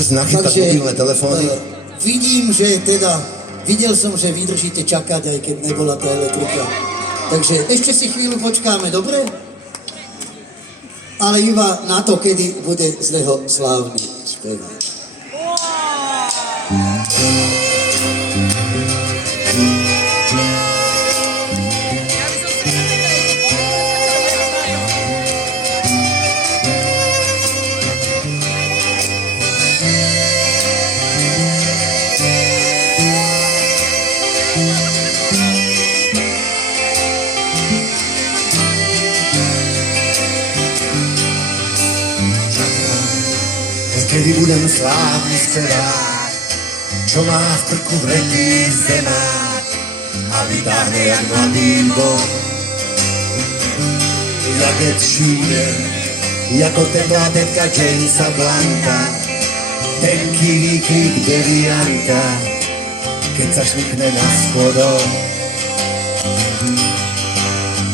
Môže si nachytať mobilné telefóny. Videl som, že vydržíte čakať, aj keď nebola tá elektrika. Takže ešte si chvíľu počkáme, dobre? Ale iba na to, kedy bude z neho slávny spevák. Kedy budem slávny spevák, čo má v krku vretý zemák a vytáhne jak mladý boh. Jak je číren, jako teplá tetka Jamesa Blanka, tenký výkrik devianta, keď sa šmykne na schodoch.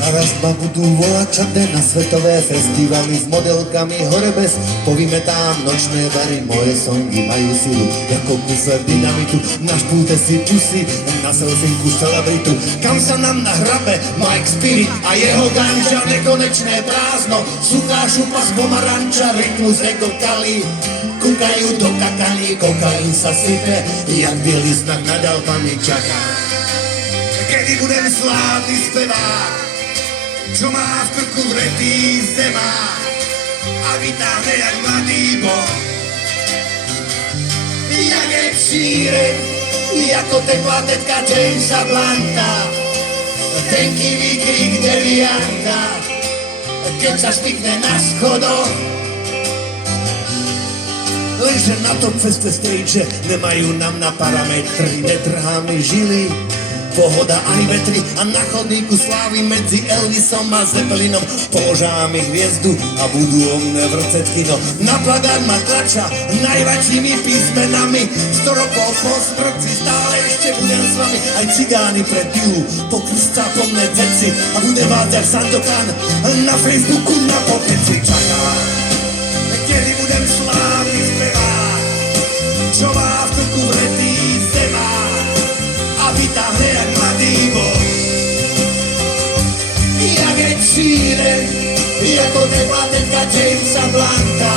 A raz ma budú volať čadé na svetové festivaly s modelkami hore bez. Povíme tam nočné bary, moje songy majú silu ako kusle dynamitu. Našpúte si pusy na selfinku celebritu. Kam sa nám nahrabe Mike Spirit a jeho ganža, nekonečné prázdno, suchá šupa z pomaranča, rytmus ego kalí. Kúkajú do kakaní, kokain sa sype, jak bielý znak nad Alpami čaká. Kedy budem slávny spevák, čo má v krku vretý zemák a vytáhne jak mladý boh. Jak je šíren, jako teplá tetka Jamesa Blanka, tenký výkrik devianta, keď sa špikne na schodoch. Lenže na tom feste stage nemajú nám na parametry, netrháme žily, pohoda ani vetry a na chodníku slávy medzi Elvisom a Zeppelinom položáme hviezdu a budú o mne vrceť kino. Na plagát ma tlača najväčšími písmenami, 100 rokov po smrti stále ešte budem s vami. Aj cigány pred pilu pokrstá po mne deci a bude vádzať Sandokan na Facebooku na pokeci. Čakám, kedy budem slávny spevák, čo má v krku vretý zemák a vytáhne jak mladý boh. Jak je šíren, jako teplá tetka Jamesa Blanka,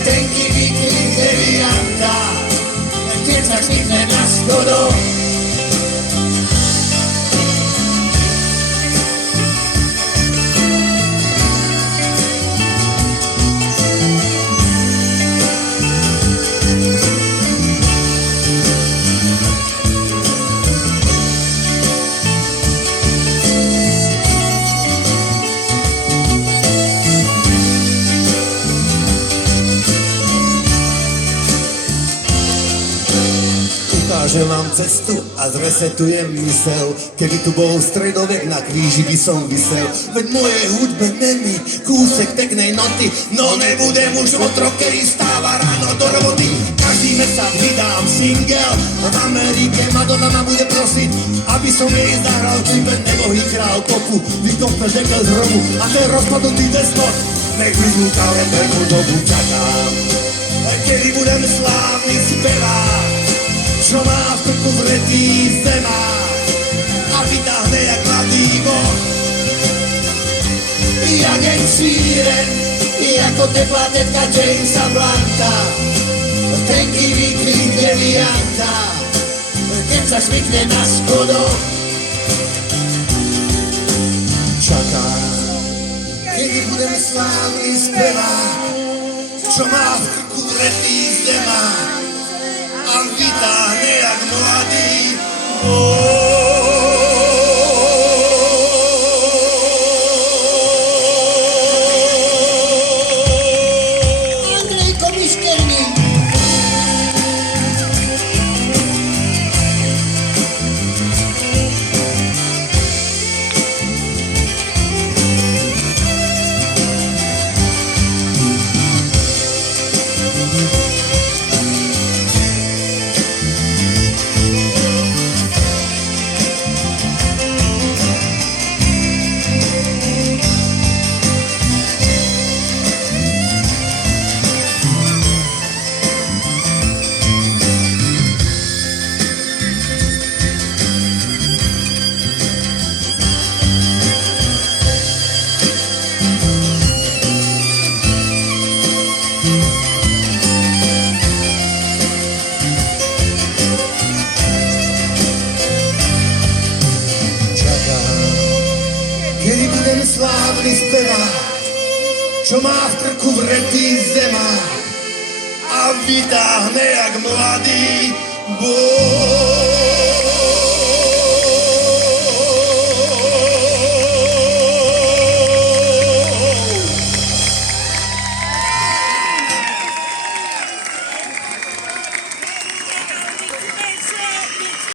tenký výkrik devianta, keď sa šnikne na schodoch. Ukážem vám cestu a zresetujem mysel. Keby tu bol stredovek, na kríži by som visel. Veď moje hudbe není kúsek peknej noty, no nebudem už otrok, ktorý stáva ráno do roboty. Každý mesiac vydám single, v Amerike Madonna ma bude prosiť, aby som jej zahral klipe Nebohý král popu. Vykope dekel z hromu a ten rozpadnutý despot nech vyzvúka len veľkú dobu. Čakám, kedy budem slávny spevák, čo má v krku vretý zemák a vytáhne jak mladý boh. Jak je šíren, jako teplá tetka Jamesa Blanka, tenký výkrik devianta, keď sa šmykne na schodoch. Čakám, kedy budem slávny spevák, čo má v krku vretý zemák a vytáhne jak mladý boh. slávny spevák, čo má v krku vretý zemák a vytáhne jak mladý boj.